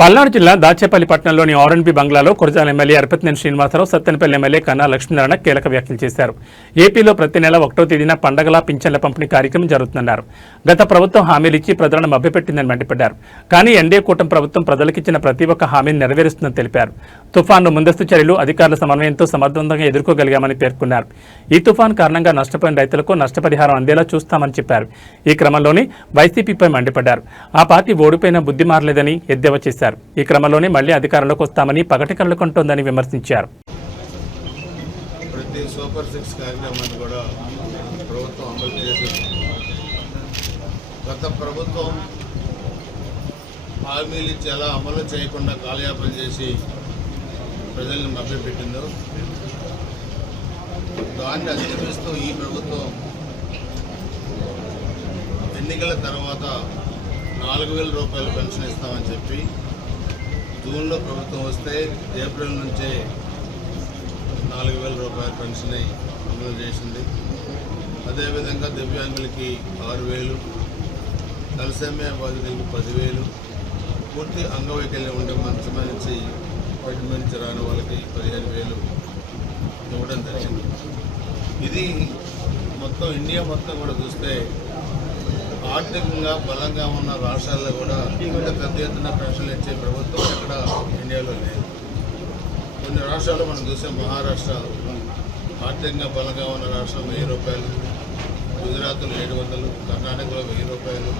పల్నాడు జిల్లా దాచేపల్లి పట్టణంలోని ఆర్ఎన్బి బంగ్లాలో కురజాల ఎమ్మెల్యే అరపతినేని శ్రీనివాసరావు సత్తెనపల్లి ఎమ్మెల్యే కన్నా లక్ష్మీనారాయణ కీలక వ్యాఖ్యలు చేశారు. ఏపీలో ప్రతి నెల 1వ తేదీన పండగల పింఛన్ల పంపిణీ కార్యక్రమం జరుగుతుందన్నారు. గత ప్రభుత్వం హామీలు ఇచ్చి ప్రజలను మభ్యపెట్టిందని మండిపడ్డారు. కానీ ఎన్డీఏ కూటమి ప్రభుత్వం ప్రజలకిచ్చిన ప్రతి ఒక్క హామీని నెరవేరుస్తుందని తెలిపారు. తుఫాను ముందస్తు చర్యలు అధికారుల సమన్వయంతో సమర్థవంతంగా ఎదుర్కోగలిగామని పేర్కొన్నారు. ఈ తుఫాను కారణంగా నష్టపోయిన రైతులకు నష్టపరిహారం అందేలా చూస్తామని చెప్పారు. ఈ క్రమంలోనే వైసీపీపై మండిపడ్డారు. ఆ పార్టీ ఓడిపోయిన బుద్ధి మారలేదని ఎద్దేవా చేశారు. ఈ క్రమంలోనే మళ్లీ అధికారంలోకి వస్తామని పగటి కళ్ళు కొంటోందని విమర్శించారు. ప్రతి సూపర్ 6 కార్యక్రమాన్ని కూడా ప్రభుత్వం అమలు చేసింది. గత ప్రభుత్వం హామీలు ఇచ్చి ఎలా అమలు చేయకుండా కాలయాపన చేసి ప్రజల్ని మభ్యపెట్టిందో దాన్ని అధిగమిస్తూ ఈ ప్రభుత్వం ఎన్నికల తర్వాత 4,000 రూపాయలు పెన్షన్ ఇస్తామని చెప్పి జూన్లో ప్రభుత్వం వస్తే ఏప్రిల్ నుంచే 4,000 రూపాయల పెన్షన్ అమలు చేసింది. అదేవిధంగా దివ్యాంగులకి 6,000, తలసేమియా బాధితులకి 10,000, పూర్తి అంగవైకల్యం ఉండే మంచం నుంచి వాటి నుంచి రాని వాళ్ళకి 15,000 ఇవ్వడం జరిగింది. ఇది మొత్తం ఇండియా మొత్తం కూడా చూస్తే ఆర్థికంగా బలంగా ఉన్న రాష్ట్రాల్లో కూడా ఇంత పెద్ద ఎత్తున పెన్షన్లు ఇచ్చే ప్రభుత్వం ఎక్కడ ఇండియాలో లేదు. కొన్ని రాష్ట్రాల్లో మనం చూసే మహారాష్ట్ర ఆర్థికంగా బలంగా ఉన్న రాష్ట్రం 1,000 రూపాయలు, గుజరాత్లో 700, కర్ణాటకలో 1,000 రూపాయలు,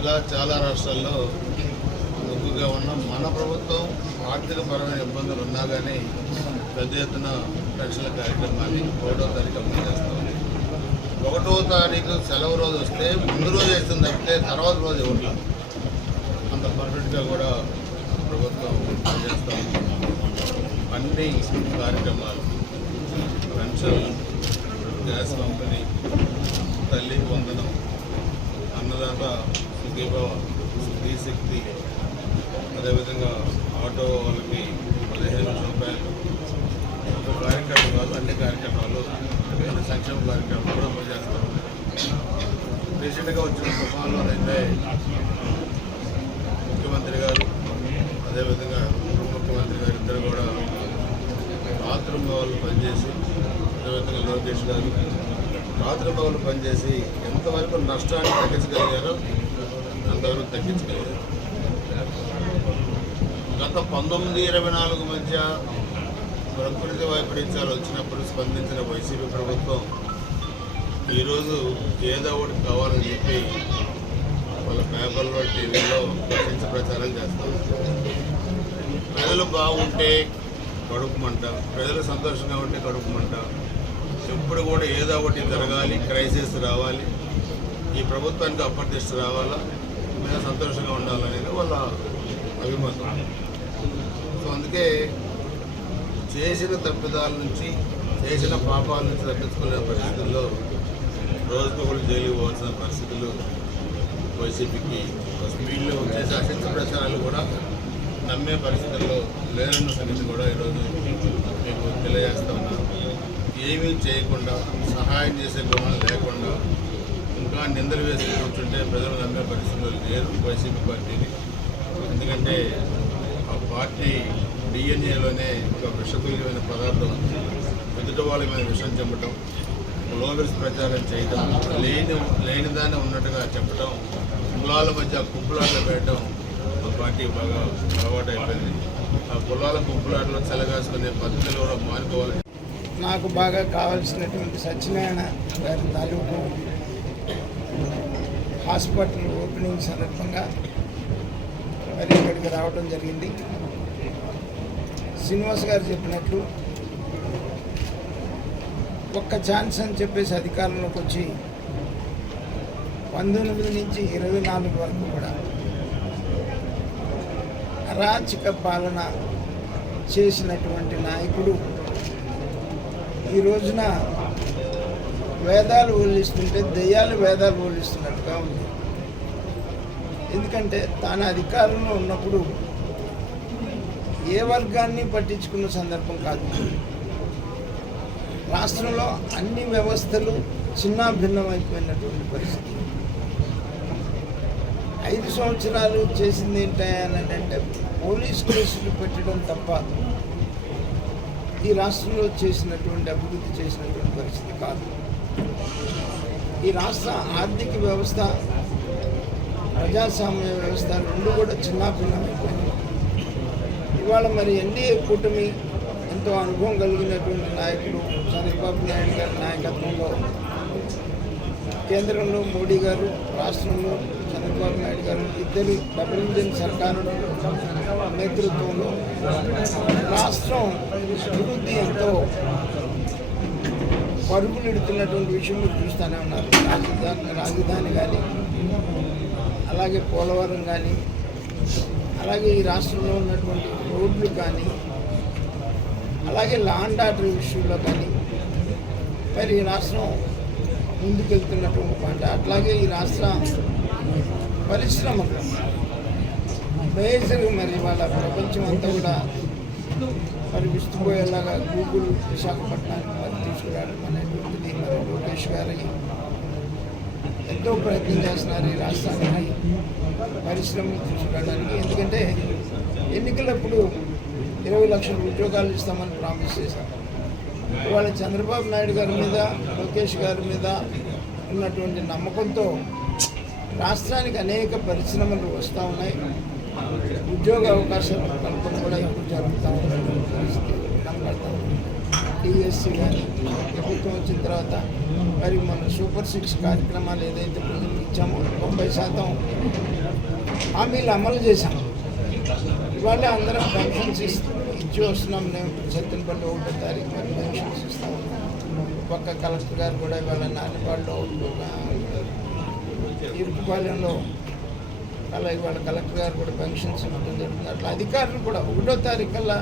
ఇలా చాలా రాష్ట్రాల్లో ముగ్గుగా ఉన్న మన ప్రభుత్వం ఆర్థికపరమైన ఇబ్బందులు ఉన్నా కానీ పెద్ద ఎత్తున పెన్షన్ల కార్యక్రమాన్ని 1వ తారీఖు అమలు చేస్తాం. 1వ తారీఖు సెలవు రోజు వస్తే ముందు రోజు వేస్తుంది తప్పితే తర్వాత రోజు ఇవ్వట్లా. అంత పర్ఫెక్ట్గా కూడా ప్రభుత్వం చేస్తాం. అన్ని కార్యక్రమాలు, పెన్షన్, గ్యాస్ పంపిణీ, తల్లి వందనం, అన్నదాత సుఖీభవ, స్త్రీశక్తి, అదేవిధంగా ఆటో వాళ్ళకి 15,000 రూపాయలు, ఒక కార్యక్రమం కాదు అన్ని కార్యక్రమాలు, అన్ని సంక్షేమ కార్యక్రమాలు కూడా అమలు చేస్తాం. రీసెంట్గా వచ్చిన తుఫాన్లోనైతే ముఖ్యమంత్రి గారు అదేవిధంగా ఉప ముఖ్యమంత్రి గారు ఇద్దరు కూడా బాత్రూమ్ వాళ్ళు పనిచేసి, అదేవిధంగా లోకేష్ గారు బాత్రూమ్ వాళ్ళు పనిచేసి ఎంతవరకు నష్టాన్ని తగ్గించగలిగారో అంతవరకు తగ్గించగలిగారు. గత 19-24 మధ్య ప్రకృతి వైపరీత్యాలు వచ్చినప్పుడు స్పందించిన వైసీపీ ప్రభుత్వం ఈరోజు ఏదో ఒకటి కావాలని చెప్పి వాళ్ళ పేపర్లో, టీవీలో ప్రపంచ ప్రచారం చేస్తారు. ప్రజలు బాగుంటే కడుపుమంట, ప్రజలు సంతోషంగా ఉంటే కడుపుమంట, ఎప్పుడు కూడా ఏదో ఒకటి జరగాలి, క్రైసిస్ రావాలి, ఈ ప్రభుత్వానికి అప్రతిష్ట రావాలా, మేము సంతోషంగా ఉండాలనేది వాళ్ళ అభిమతం. సో అందుకే చేసిన తప్పిదాల నుంచి, చేసిన పాపాల నుంచి తప్పించుకునే పరిస్థితుల్లో రోజుకు ఒకటి జైలుకి పోవాల్సిన పరిస్థితులు వైసీపీకి వీళ్ళు చేసే అసత్య ప్రచారాలు కూడా నమ్మే పరిస్థితుల్లో లేరన్న సంగతి కూడా ఈరోజు మీకు తెలియజేస్తా ఉన్నాను. ఏమీ చేయకుండా, సహాయం చేసే గుణాలు లేకుండా ఇంకా నిందలు వేసి కూర్చుంటే ప్రజలు నమ్మే పరిస్థితులు లేరు వైసీపీ పార్టీని. ఎందుకంటే ఆ పార్టీ డిఎన్ఏలోనే ఒక విషతుల్యమైన పదార్థం, ఎదుటి వాళ్ళ మీద విషం చెప్పడం, గ్లోబల్స్ ప్రచారం చేయడం, లేనిదాన్ని ఉన్నట్టుగా చెప్పడం, కులాల మధ్య కుప్పలాటలు పెట్టడం ఆ పార్టీ బాగా అలవాటు అయిపోయింది. ఆ కులాల కుప్పలాటలో చెలగాసుకునే పద్ధతులు కూడా మానుకోవాలి. నాకు బాగా కావాల్సినటువంటి సత్యనారాయణ గారి తాలూకు హాస్పిటల్ ఓపెనింగ్ సందర్భంగా మరి ఇక్కడికి రావడం జరిగింది. శ్రీనివాస్ గారు చెప్పినట్లు ఒక్క ఛాన్స్ అని చెప్పేసి అధికారంలోకి వచ్చి 19 నుంచి 24 వరకు కూడా అరాచక పాలన చేసినటువంటి నాయకుడు ఈ రోజున వేదాలు ఓలిస్తుంటే దెయ్యాలు వేదాలు ఓలిస్తున్నట్టుగా ఉంది. ఎందుకంటే తాను అధికారంలో ఉన్నప్పుడు ఏ వర్గాన్ని పట్టించుకున్న సందర్భం కాదు. రాష్ట్రంలో అన్ని వ్యవస్థలు చిన్నాభిన్నమైపోయినటువంటి పరిస్థితి. 5 సంవత్సరాలు చేసింది ఏంటంటే పోలీస్ కేసులు పెట్టడం తప్ప ఈ రాష్ట్రంలో చేసినటువంటి అభివృద్ధి చేసినటువంటి పరిస్థితి కాదు. ఈ రాష్ట్ర ఆర్థిక వ్యవస్థ, ప్రజాస్వామ్య వ్యవస్థ రెండు కూడా చిన్నాభిన్నమైపోయింది. ఇవాళ మరి ఎన్డీఏ కూటమి ఎంతో అనుభవం కలిగినటువంటి నాయకులు చంద్రబాబు నాయుడు గారి నాయకత్వంలో, కేంద్రంలో మోడీ గారు, రాష్ట్రంలో చంద్రబాబు నాయుడు గారు ఇద్దరు డబుల్ ఇంజిన్ సర్కారు నేతృత్వంలో రాష్ట్రం అభివృద్ధి ఎంతో పరుగులెడుతున్నటువంటి విషయం మీరు చూస్తూనే ఉన్నారు. రాజధాని కానీ, అలాగే పోలవరం కానీ, అలాగే ఈ రాష్ట్రంలో ఉన్నటువంటి రోడ్లు కానీ, అలాగే లా అండ్ ఆర్డర్ విషయంలో కానీ మరి ఈ రాష్ట్రం ముందుకెళ్తున్నటువంటి పంట. అట్లాగే ఈ రాష్ట్ర పరిశ్రమలు మేజర్గా మరి వాళ్ళ ప్రపంచం అంతా కూడా మరి విస్తుపోయేలాగా గూగుల్ విశాఖపట్నానికి మరి తీసుకురావడం అనేటువంటిది మరి లోకేష్ గారి ఎంతో ప్రయత్నం చేస్తున్నారు ఈ రాష్ట్రానికి పరిశ్రమలు తీసుకురావడానికి. ఎందుకంటే ఎన్నికలప్పుడు 20 లక్షల ఉద్యోగాలు ఇస్తామని ప్రామిస్ చేశారు. ఇవాళ చంద్రబాబు నాయుడు గారి మీద, లోకేష్ గారి మీద ఉన్నటువంటి నమ్మకంతో రాష్ట్రానికి అనేక పరిశ్రమలు వస్తూ ఉన్నాయి. ఉద్యోగ అవకాశాల కల్పన కూడా ఇప్పుడు జరుగుతూ ఉన్నటువంటి పరిస్థితి కనబడతా ఉంది. టీఎస్సీ కానీ ప్రభుత్వం వచ్చిన తర్వాత మరి మన సూపర్ 6 కార్యక్రమాలు ఏదైతే ప్రజలకు ఇచ్చామో 90% హామీలు అమలు చేశాం. ఇవాళ అందరం పెన్షన్స్ ఇచ్చి వస్తున్నాం. మేము సత్తెనపల్లి 1వ తారీఖు మరి పెన్షన్స్ ఇస్తా ఉన్నాం. పక్క కలెక్టర్ గారు కూడా ఇవాళ నానిపాడులో, ఇరుకుపాలెంలో అలా ఇవాళ కలెక్టర్ గారు కూడా పెన్షన్స్ ఇవ్వడం జరుగుతుంది. అట్లా అధికారులు కూడా 1వ తారీఖు కల్లా